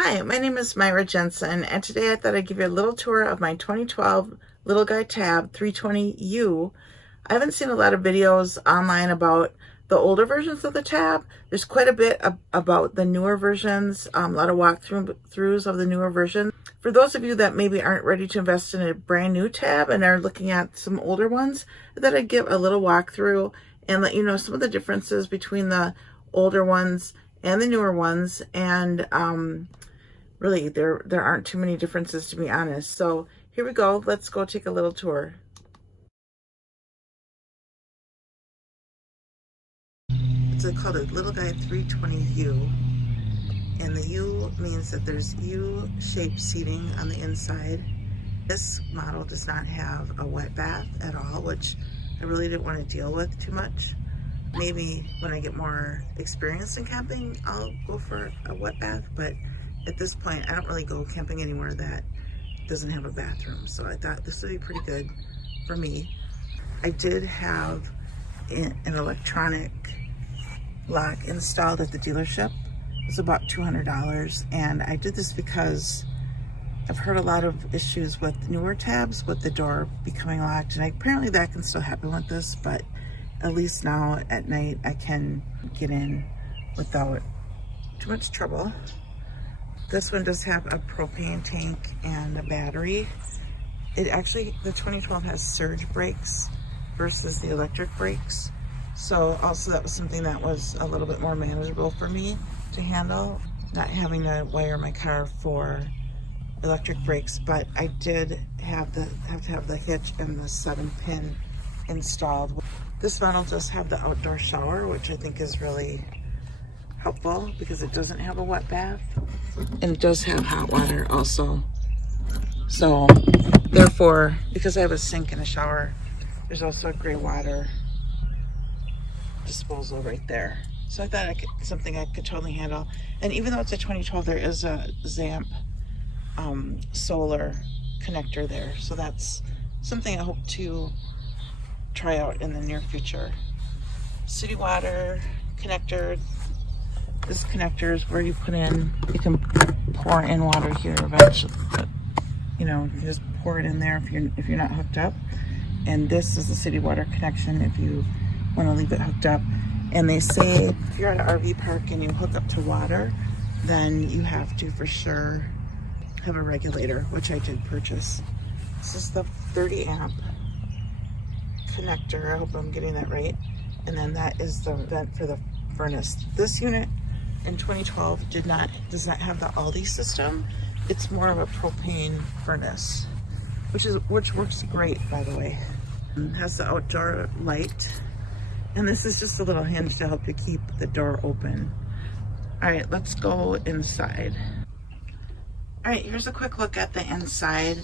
Hi, my name is Myra Jensen, and today I thought I'd give you a little tour of my 2012 Little Guy Tab 320U. I haven't seen a lot of videos online about the older versions of the Tab. There's quite a bit about the newer versions, a lot of walkthroughs of the newer version. For those of you that maybe aren't ready to invest in a brand new Tab and are looking at some older ones, I thought I'd give a little walkthrough and let you know some of the differences between the older ones and the newer ones. And really, there aren't too many differences, to be honest. So here we go. Let's go take a little tour. It's called a Little Guy 320U. And the U means that there's U-shaped seating on the inside. This model does not have a wet bath at all, which I really didn't want to deal with too much. Maybe when I get more experience in camping, I'll go for a wet bath, but at this point, I don't really go camping anywhere that doesn't have a bathroom. So I thought this would be pretty good for me. I did have an electronic lock installed at the dealership. It was about $200. And I did this because I've heard a lot of issues with newer Tabs with the door becoming locked. And apparently that can still happen with this, but at least now at night I can get in without too much trouble. This one does have a propane tank and a battery. It actually, the 2012 has surge brakes versus the electric brakes. So also that was something that was a little bit more manageable for me to handle, not having to wire my car for electric brakes. But I did have to have the hitch and the 7-pin installed. This model does have the outdoor shower, which I think is really helpful because it doesn't have a wet bath, and it does have hot water also. So therefore, because I have a sink and a shower, there's also a gray water disposal right there. So I thought something I could totally handle. And even though it's a 2012, there is a ZAMP solar connector there. So that's something I hope to try out in the near future. City water connector. This connector is where you can pour in water here eventually, but you know, you just pour it in there if you're not hooked up. And this is the city water connection if you want to leave it hooked up. And they say if you're at an RV park and you hook up to water, then you have to for sure have a regulator, which I did purchase. This is the 30 amp connector. I hope I'm getting that right. And then that is the vent for the furnace. This unit in 2012 does not have the Aldi system. It's more of a propane furnace, which works great, by the way. It has the outdoor light, and this is just a little hinge to help you keep the door open. All right, let's go inside. All right, here's a quick look at the inside.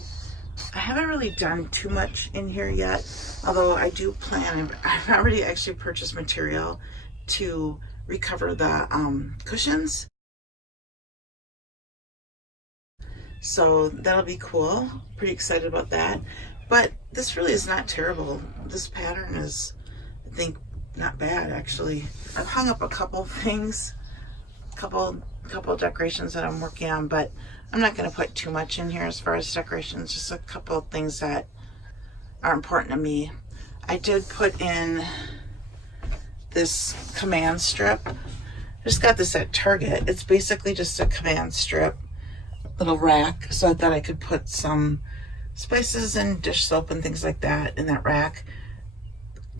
I haven't really done too much in here yet, although I do plan. I've already actually purchased material to recover the cushions, so that'll be cool. Pretty excited about that. But this really is not terrible. This pattern is, I think, not bad actually. I've hung up a couple things, couple decorations that I'm working on, but I'm not going to put too much in here as far as decorations. Just a couple of things that are important to me. I did put in this command strip. I just got this at Target. It's basically just a command strip, little rack. So I thought I could put some spices and dish soap and things like that in that rack.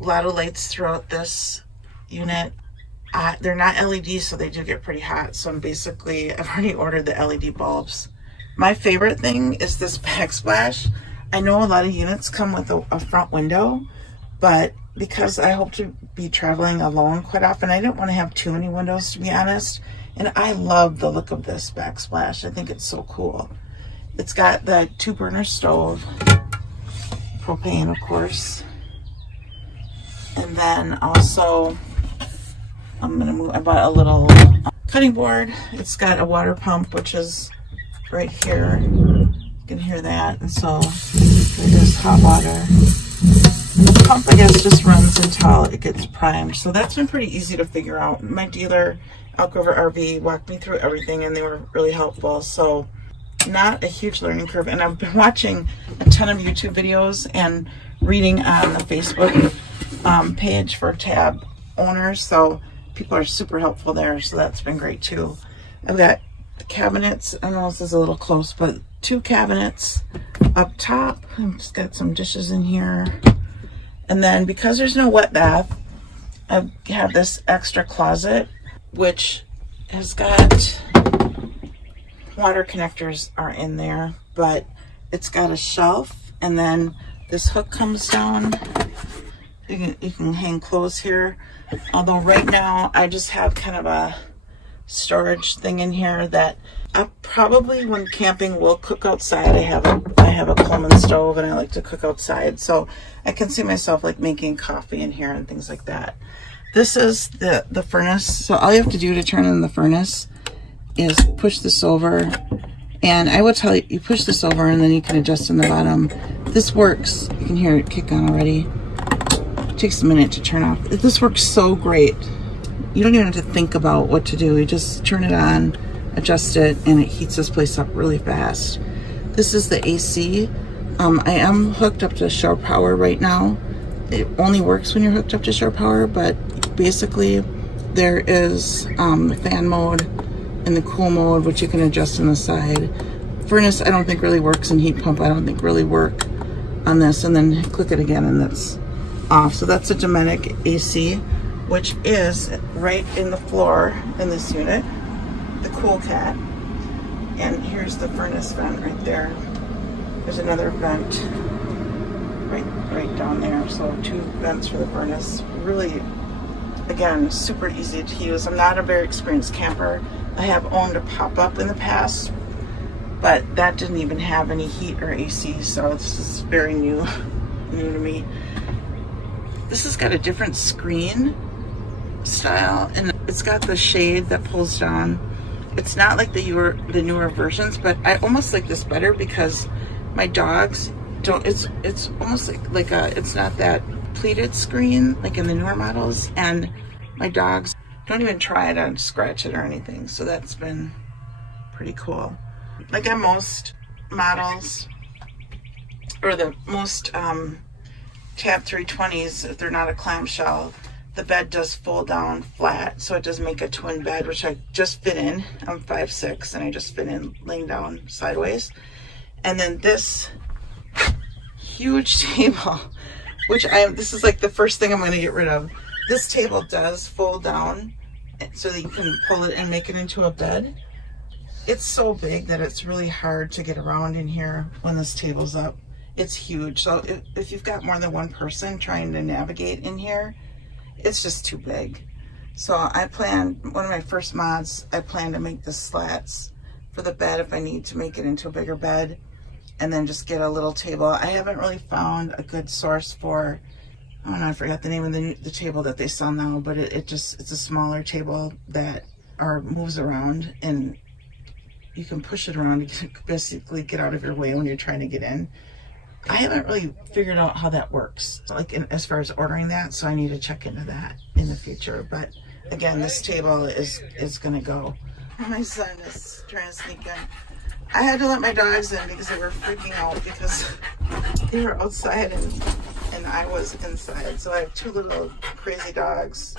A lot of lights throughout this unit. They're not LEDs, so they do get pretty hot. So I've already ordered the LED bulbs. My favorite thing is this backsplash. I know a lot of units come with a front window, but because I hope to be traveling alone quite often, I didn't want to have too many windows, to be honest. And I love the look of this backsplash. I think it's so cool. It's got the 2-burner stove, propane, of course. And then also, I bought a little cutting board. It's got a water pump, which is right here. You can hear that. And so there's hot water. And the pump, I guess, just runs until it gets primed. So that's been pretty easy to figure out. My dealer Alcover RV walked me through everything, and they were really helpful. So not a huge learning curve. And I've been watching a ton of YouTube videos and reading on the Facebook page for tab owners. So people are super helpful there. So that's been great too. I've got cabinets. I know this is a little close, but 2 cabinets up top. I've just got some dishes in here. And then because there's no wet bath, I have this extra closet, which has got water connectors are in there, but it's got a shelf, and then this hook comes down. You can hang clothes here. Although right now I just have kind of a storage thing in here that I probably, when camping, will cook outside. I have a Coleman stove, and I like to cook outside, so I can see myself like making coffee in here and things like that. This is the furnace. So all you have to do to turn on the furnace is push this over, and I will tell you, you push this over and then you can adjust in the bottom. This works. You can hear it kick on already. It takes a minute to turn off. This works so great. You don't even have to think about what to do. You just turn it on, adjust it, and it heats this place up really fast. This is the AC. I am hooked up to shore power right now. It only works when you're hooked up to shore power, but basically there is fan mode and the cool mode, which you can adjust on the side. Furnace I don't think really works, and heat pump I don't think really work on this. And then click it again and that's off. So that's a Domestic AC, which is right in the floor in this unit, the Cool Cat. And here's the furnace vent right there. There's another vent right down there. So 2 vents for the furnace. Really, again, super easy to use. I'm not a very experienced camper. I have owned a pop-up in the past, but that didn't even have any heat or AC, so this is very new to me. This has got a different screen style, and it's got the shade that pulls down. It's not like the newer versions, but I almost like this better because my dogs don't. It's almost like it's not that pleated screen like in the newer models, and my dogs don't even try to scratch it or anything. So that's been pretty cool. Like on most models, or the most Tab 320s, if they're not a clamshell, the bed does fold down flat, so it does make a twin bed, which I just fit in. I'm 5'6", and I just fit in laying down sideways. And then this huge table, which this is like the first thing I'm going to get rid of. This table does fold down so that you can pull it and make it into a bed. It's so big that it's really hard to get around in here when this table's up. It's huge. So if you've got more than one person trying to navigate in here, it's just too big. So I plan, one of my first mods, I plan to make the slats for the bed if I need to make it into a bigger bed, and then just get a little table. I haven't really found a good source for, I don't know, I forgot the name of the table that they sell now, but it's a smaller table that moves around, and you can push it around to basically get out of your way when you're trying to get in. I haven't really figured out how that works, like as far as ordering that, so I need to check into that in the future. But again, this table is gonna go. My son is trying to sneak in. I had to let my dogs in because they were freaking out because they were outside and I was inside. So I have 2 little crazy dogs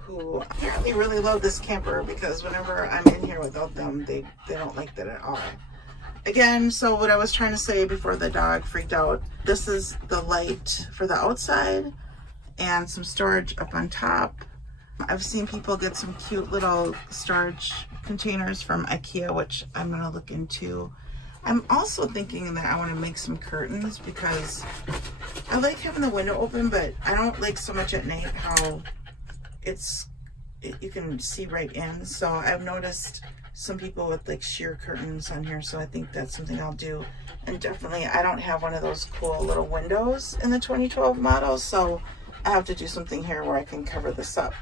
who apparently really love this camper, because whenever I'm in here without them, they don't like that at all. Again, so what I was trying to say before the dog freaked out, this is the light for the outside and some storage up on top. I've seen people get some cute little storage containers from IKEA, which I'm going to look into. I'm also thinking that I want to make some curtains because I like having the window open, but I don't like so much at night how you can see right in. So I've noticed some people with like sheer curtains on here, so I think that's something I'll do. And definitely I don't have one of those cool little windows in the 2012 model, so I have to do something here where I can cover this up.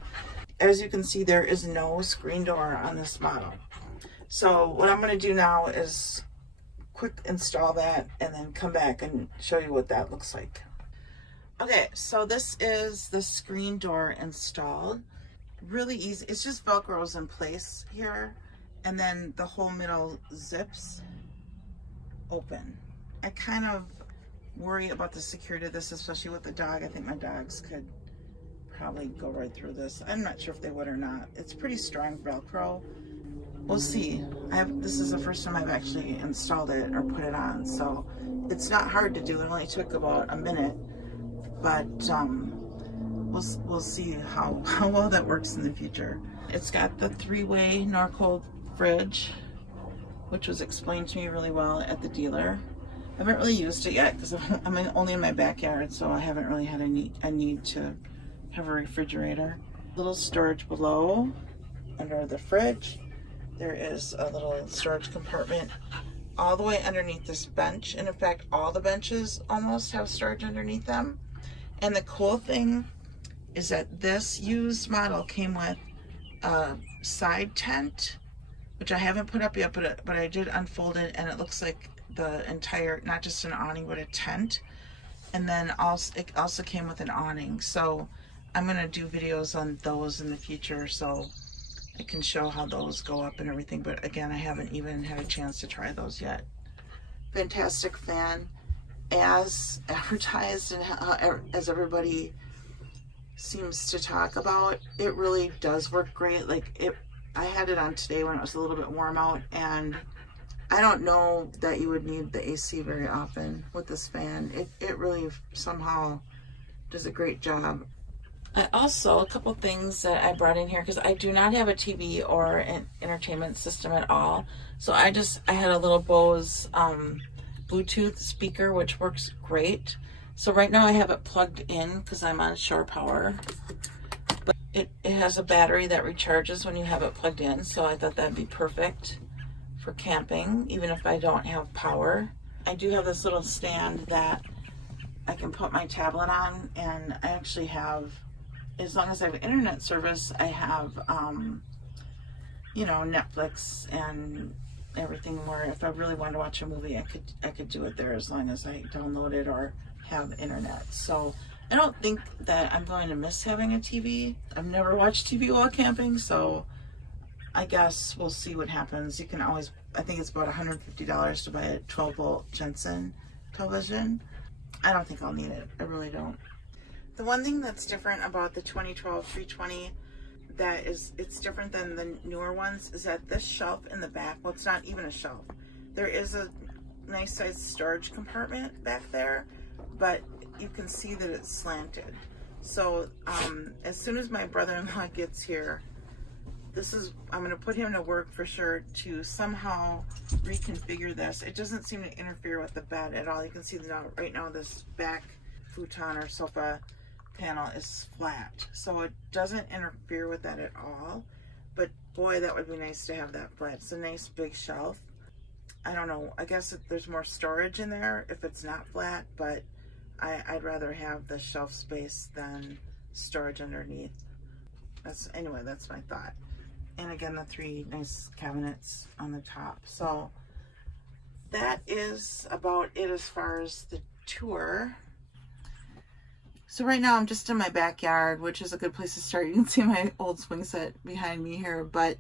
As you can see, there is no screen door on this model. So what I'm going to do now is quick install that and then come back and show you what that looks like. Okay, so this is the screen door installed. really easy. It's just Velcros in place here, and then the whole middle zips open. I kind of worry about the security of this, especially with the dog. I think my dogs could probably go right through this. I'm not sure if they would or not. It's pretty strong Velcro. We'll see. This is the first time I've actually installed it or put it on, so it's not hard to do. It only took about a minute, but we'll see how well that works in the future. It's got the 3-way Norcold fridge, which was explained to me really well at the dealer. I haven't really used it yet because I'm only in my backyard, so I haven't really had a need to have a refrigerator. Little storage below under the fridge. There is a little storage compartment all the way underneath this bench, and in fact all the benches almost have storage underneath them. And the cool thing is that this used model came with a side tent, which I haven't put up yet, but I did unfold it, and it looks like the entire, not just an awning, but a tent. And then it also came with an awning. So I'm gonna do videos on those in the future, so I can show how those go up and everything. But again, I haven't even had a chance to try those yet. Fantastic fan, as advertised and as everybody seems to talk about. It really does work great. Like I had it on today when it was a little bit warm out, and I don't know that you would need the AC very often with this fan. It really somehow does a great job. I also, a couple things that I brought in here, because I do not have a TV or an entertainment system at all. So I had a little Bose Bluetooth speaker, which works great. So right now I have it plugged in because I'm on shore power. But it has a battery that recharges when you have it plugged in. So I thought that'd be perfect for camping, even if I don't have power. I do have this little stand that I can put my tablet on, and I actually have, as long as I have internet service, I have, you know, Netflix and everything, where if I really wanted to watch a movie, I could do it there as long as I download it or have internet. So I don't think that I'm going to miss having a TV. I've never watched TV while camping, so I guess we'll see what happens. You can always, I think it's about $150 to buy a 12-volt Jensen television. I don't think I'll need it. I really don't. The one thing that's different about the 2012 320 it's different than the newer ones is that this shelf in the back, well, it's not even a shelf. There is a nice sized storage compartment back there, but you can see that it's slanted. So as soon as my brother-in-law gets here, I'm going to put him to work for sure to somehow reconfigure this. It doesn't seem to interfere with the bed at all. You can see that right now this back futon or sofa panel is flat, so it doesn't interfere with that at all. But boy, that would be nice to have that flat. It's a nice big shelf. I don't know, I guess there's more storage in there if it's not flat, but I'd rather have the shelf space than storage underneath. Anyway, that's my thought. And again, the 3 nice cabinets on the top. So that is about it as far as the tour. So right now I'm just in my backyard, which is a good place to start. You can see my old swing set behind me here, but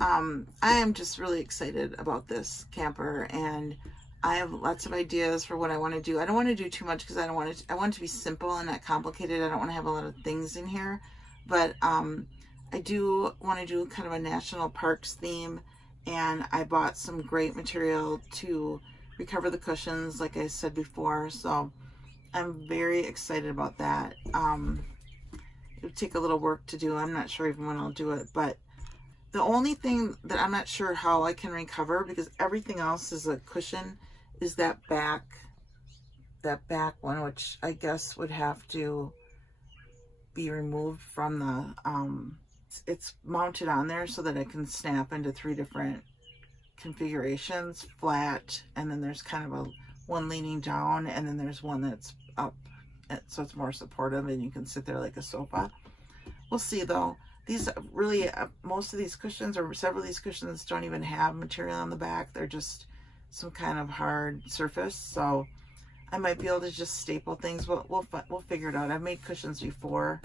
I am just really excited about this camper, and I have lots of ideas for what I want to do. I don't want to do too much because I want it to be simple and not complicated. I don't want to have a lot of things in here, but I do want to do kind of a national parks theme, and I bought some great material to recover the cushions, like I said before. So I'm very excited about that. It would take a little work to do. I'm not sure even when I'll do it, but the only thing that I'm not sure how I can recover, because everything else is a cushion, is that back one, which I guess would have to be removed from the, it's mounted on there so that it can snap into 3 different configurations, flat, and then there's kind of one leaning down, and then there's one that's up, so it's more supportive and you can sit there like a sofa. We'll see though. These really, most of these cushions, or several of these cushions, don't even have material on the back. They're just some kind of hard surface, so I might be able to just staple things. We'll figure it out. I've made cushions before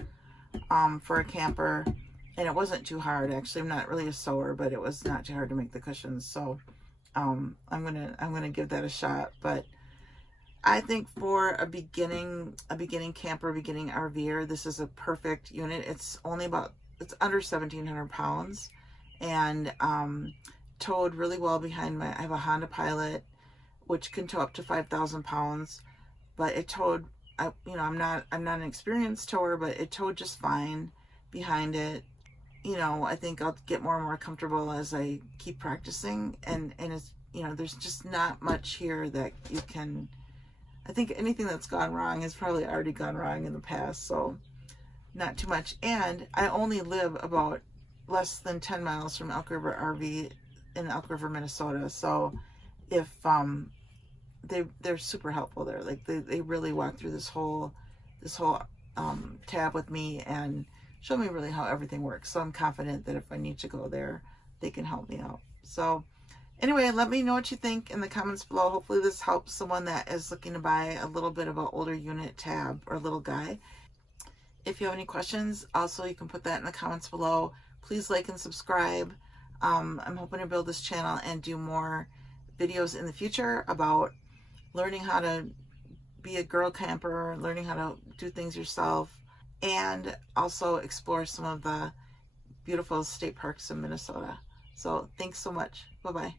for a camper, and it wasn't too hard. Actually, I'm not really a sewer, but it was not too hard to make the cushions. So I'm gonna give that a shot. But I think for a beginning camper, beginning RVer, this is a perfect unit. It's under 1,700 pounds, and towed really well behind I have a Honda Pilot, which can tow up to 5,000 pounds, but it towed, I'm not an experienced tower, but it towed just fine behind it. I think I'll get more and more comfortable as I keep practicing, and it's, there's just not much here that you can, I think anything that's gone wrong has probably already gone wrong in the past, so not too much. And I only live about less than 10 miles from Elk River RV in Elk River, Minnesota. So if they're super helpful there. Like they really walk through this whole tab with me and show me really how everything works. So I'm confident that if I need to go there, they can help me out. So anyway, let me know what you think in the comments below. Hopefully this helps someone that is looking to buy a little bit of an older unit tab or little guy. If you have any questions, also you can put that in the comments below. Please like and subscribe. I'm hoping to build this channel and do more videos in the future about learning how to be a girl camper, learning how to do things yourself, and also explore some of the beautiful state parks in Minnesota. So thanks so much. Bye-bye.